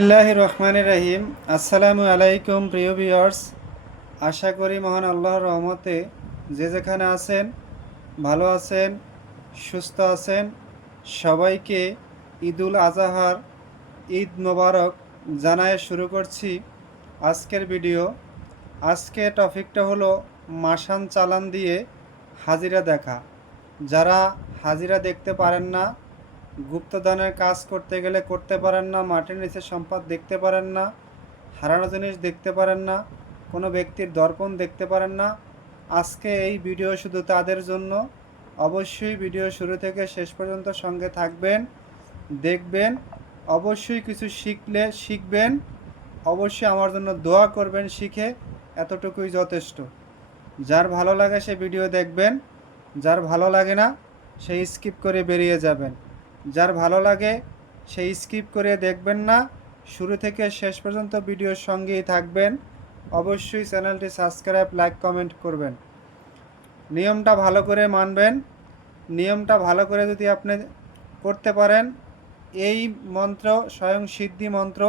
বিসমিল্লাহ রহমান রহিম। আসসালামু আলাইকুম, প্রিয় ভিউয়ার্স। আশা করি মহান আল্লাহর রহমতে যে যেখানে আছেন, ভালো আছেন, সুস্থ আছেন, সবাইকে ঈদুল আজহার, ঈদ মোবারক জানায় শুরু করছি আজকের ভিডিও। আজকে টপিকটা হলো মাসান চালান দিয়ে হাজিরা দেখা। যারা হাজিরা দেখতে পারেন না গুপ্তদানের কাজ করতে গেলে করতে পারেন না, মাটির নিচে সম্পদ দেখতে পারেন না, হারানো জিনিস দেখতে পারেন না, কোনো ব্যক্তির দর্পণ দেখতে পারেন না। আজকে এই ভিডিও শুধু তাদের জন্য। অবশ্যই ভিডিও শুরু থেকে শেষ পর্যন্ত সঙ্গে থাকবেন, দেখবেন, অবশ্যই কিছু শিখলে শিখবেন, অবশ্যই আমার জন্য দোয়া করবেন শিখে, এতটুকুই যথেষ্ট। যার ভালো লাগে সে ভিডিও দেখবেন, যার ভালো লাগে না সেই স্কিপ করে বেরিয়ে যাবেন। যার ভালো লাগে সেই স্কিপ করে দেখবেন না। শুরু থেকে শেষ পর্যন্ত ভিডিওর সঙ্গেই থাকবেন। অবশ্যই চ্যানেলটি সাবস্ক্রাইব, লাইক, কমেন্ট করবেন। নিয়মটা ভালো করে মানবেন। নিয়মটা ভালো করে যদি আপনি করতে পারেন, এই মন্ত্র স্বয়ং সিদ্ধি মন্ত্র,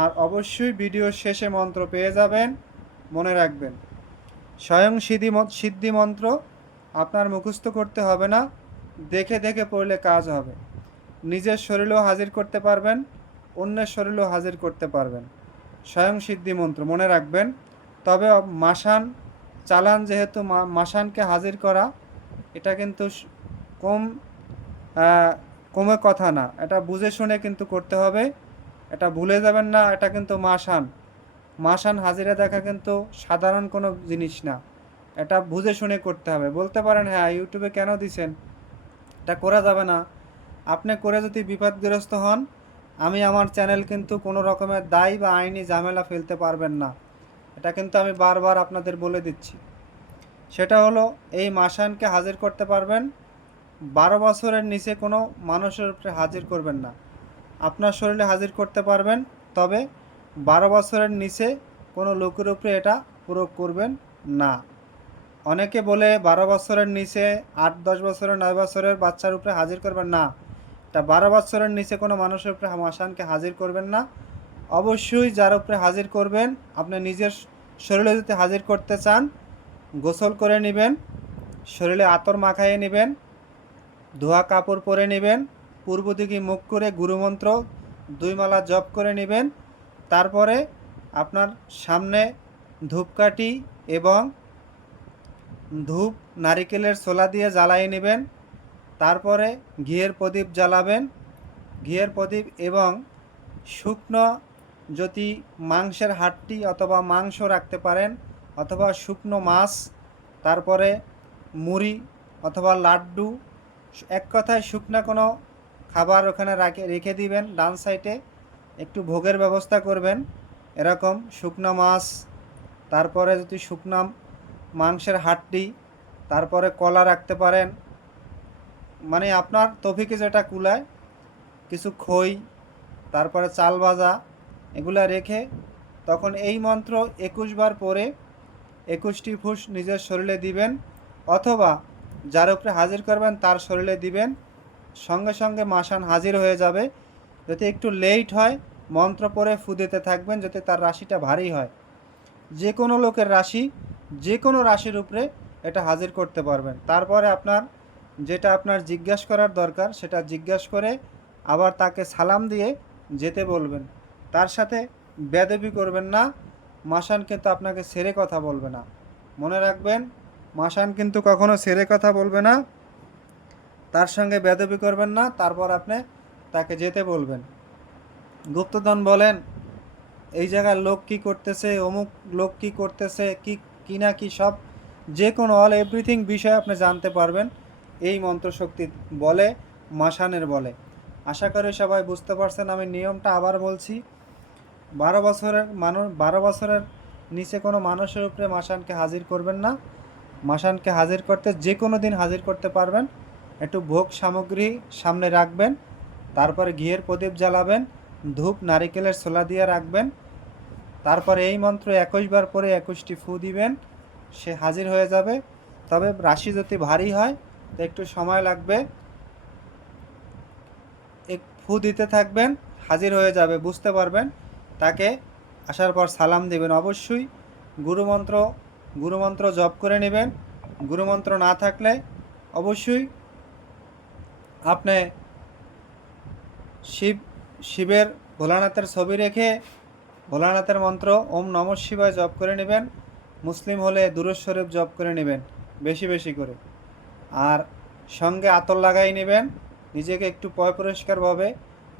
আর অবশ্যই ভিডিওর শেষে মন্ত্র পেয়ে যাবেন, মনে রাখবেন। স্বয়ং সিদ্ধি সিদ্ধি মন্ত্র আপনার মুখস্থ করতে হবে না। দেখে দেখে পড়লে কাজ হবে। নিজের শরীরেও হাজির করতে পারবেন, অন্যের শরীরেও হাজির করতে পারবেন। স্বয়ং সিদ্ধি মন্ত্র, মনে রাখবেন, তবে মাসান, চালান যেহেতু মাসানকে হাজির করা, এটা কিন্তু কম কমে কথা না। এটা বুঝে শুনে কিন্তু করতে হবে, এটা ভুলে যাবেন না, এটা কিন্তু মাসান। মাসান হাজিরা দেখা কিন্তু সাধারণ কোনো জিনিস না। এটা বুঝে শুনে করতে হবে। বলতে পারেন হ্যাঁ ইউটিউবে কেন দিছেন? এটা করা যাবে না। আপনি করে যদি বিপদগ্রস্ত হন, আমি আমার চ্যানেল কিন্তু কোনো রকমের দায় বা আইনি ঝামেলা ফেলতে পারবেন না। এটা কিন্তু আমি বারবার আপনাদের বলে দিচ্ছি। সেটা হলো, এই মাসানকে হাজির করতে পারবেন, বারো বছরের নিচে কোনো মানুষের উপরে হাজির করবেন না। আপনার শরীরে হাজির করতে পারবেন, তবে বারো বছরের নিচে কোনো লোকের উপরে এটা প্রয়োগ করবেন না। অনেকে বলে বারো বছরের নিচে, আট, দশ বছরের, নয় বছরের বাচ্চার উপরে হাজির করবেন না। তা বারো বছরের নিচে কোনো মানুষের উপরে মাসানকে হাজির করবেন না। অবশ্যই যার উপরে হাজির করবেন, আপনি নিজের শরীরে যদি হাজির করতে চান, গোসল করে নেবেন, শরীরে আতর মাখাইয়ে নেবেন, ধোয়া কাপড় পরে নেবেন, পূর্ব দিকে মুখ করে গুরুমন্ত্র, দুই মালা জপ করে নেবেন, তারপরে আপনার সামনে ধূপকাঠি এবং ধূপ, নারিকেলের ছোলা দিয়ে জ্বালাই নেবেন, তারপরে ঘিয়ের প্রদীপ জ্বালাবেন। ঘিয়ের প্রদীপ এবং শুকনো যদি মাংসের হাড্ডি অথবা মাংস রাখতে পারেন অথবা শুকনো মাছ, তারপরে মুড়ি অথবা লাড্ডু, এক কথায় শুকনো কোনো খাবার ওখানে রাখে, রেখে দিবেন ডান সাইডে। একটু ভোগের ব্যবস্থা করবেন, এরকম শুকনো মাছ, তারপরে যদি শুকনো মাংসের হাড্ডি, তারপরে কলা রাখতে পারেন। মানে আপনার তফিকে যেটা কুলায়, কিছু খই, তারপরে চাল ভাজা, এগুলা রেখে তখন এই মন্ত্র একুশ বার পরে একুশটি ফুস নিজের শরীরে দিবেন অথবা যার উপরে হাজির করবেন তার শরীরে দিবেন। সঙ্গে সঙ্গে মাসান হাজির হয়ে যাবে। যদি একটু লেট হয়, মন্ত্র পরে ফু দিতে থাকবেন যাতে তার রাশিটা ভারী হয়। যে কোনো লোকের রাশি যে কোনো রাশির উপরে এটা হাজির করতে পারবেন। তারপরে আপনার যেটা আপনার জিজ্ঞাসা করার দরকার, সেটা জিজ্ঞাসা করে আবার তাকে সালাম দিয়ে যেতে বলবেন। তার সাথে বেদবি করবেন না। মাসান কিন্তু আপনাকে সেরে কথা বলবে না। মনে রাখবেন মাসান কিন্তু কখনো সেরে কথা বলবে না। তার সঙ্গে বেদবি করবেন না। তারপর আপনি তাকে যেতে বলবেন। গুপ্তধন বলেন, এই জায়গায় লোক কি করতেছে? অমুক লোক কি করতেছে? কি কি না কি সব, যে কোনো অল এভরিথিং বিষয়ে আপনি জানতে পারবেন। এই মন্ত্রশক্তি বলে, মাসানের বলে। আশা করি সবাই বুঝতে পারছেন আমি নিয়মটা আবার বলছি। বারো বছরের মানুষ, বারো বছরের নিচে কোনো মানুষের উপরে মাসানকে হাজির করবেন না। মাসানকে হাজির করতে, যে কোনো দিন হাজির করতে পারবেন। একটু ভোগ সামগ্রী সামনে রাখবেন। তারপরে ঘিয়ের প্রদীপ জ্বালাবেন। ধূপ, নারিকেলের ছোলা দিয়ে রাখবেন। তারপরে এই মন্ত্র একুশ বার পরে একুশটি ফু দিবেন, সে হাজির হয়ে যাবে। তবে রাশি যদি ভারী হয়, তো একটু সময় লাগবে। এক ফু দিতে থাকবেন, হাজির হয়ে যাবে, বুঝতে পারবেন। তাকে আসার পর সালাম দিবেন অবশ্যই। গুরুমন্ত্র গুরুমন্ত্র জপ করে নেবেন। গুরুমন্ত্র না থাকলে অবশ্যই আপনি শিব, শিবের ভোলানাথের ছবি রেখে ভোলানাথের মন্ত্র, ওম নম শিবায় জপ করে নেবেন, মুসলিম হলে দুরুদ শরীফ জপ করে নেবেন, বেশি বেশি করে। আর সঙ্গে আতর লাগাই নেবেন, নিজেকে একটু পয় পরিষ্কারভাবে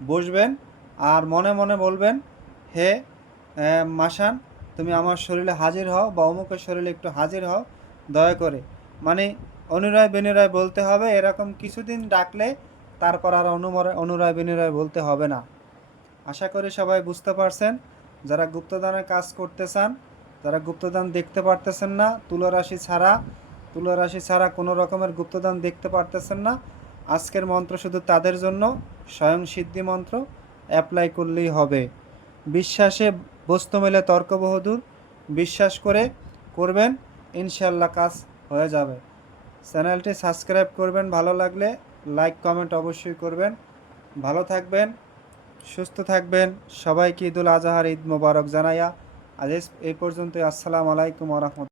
বসবেন, আর মনে মনে বলবেন, হে মাসান, তুমি আমার শরীরে হাজির হও বা অমুকের শরীরে একটু হাজির হও, দয়া করে। মানে অনুরায় বিনিরয় বলতে হবে, এরকম কিছুদিন ডাকলে তারপর আর অনুমর- অনুরায় বিনিরয় বলতে হবে না। আশা করি সবাই বুঝতে পারছেন। যারা গুপ্তদানের কাজ করতে চান যারা গুপ্তদান দেখতে পারতেছেন না, তুলারাশি ছাড়া তুলারাশি ছাড়া কোনো রকমের গুপ্তদান দেখতে পারতেছেন না, আজকের মন্ত্র শুধু তাদের জন্য, স্বয়ং সিদ্ধি মন্ত্র অ্যাপ্লাই করলেই হবে। বিশ্বাসে বস্তু মেলে তর্ক বহুদূর বিশ্বাস করে করবেন ইনশাল্লাহ কাজ হয়ে যাবে। চ্যানেলটি সাবস্ক্রাইব করবেন, ভালো লাগলে লাইক, কমেন্ট অবশ্যই করবেন। ভালো থাকবেন। সুস্থ থাকবেন। সবাইকে ঈদুল আজহার ঈদ মোবারক জানাইয়া। আজ এই পর্যন্ত আসসালামু আলাইকুম রহমত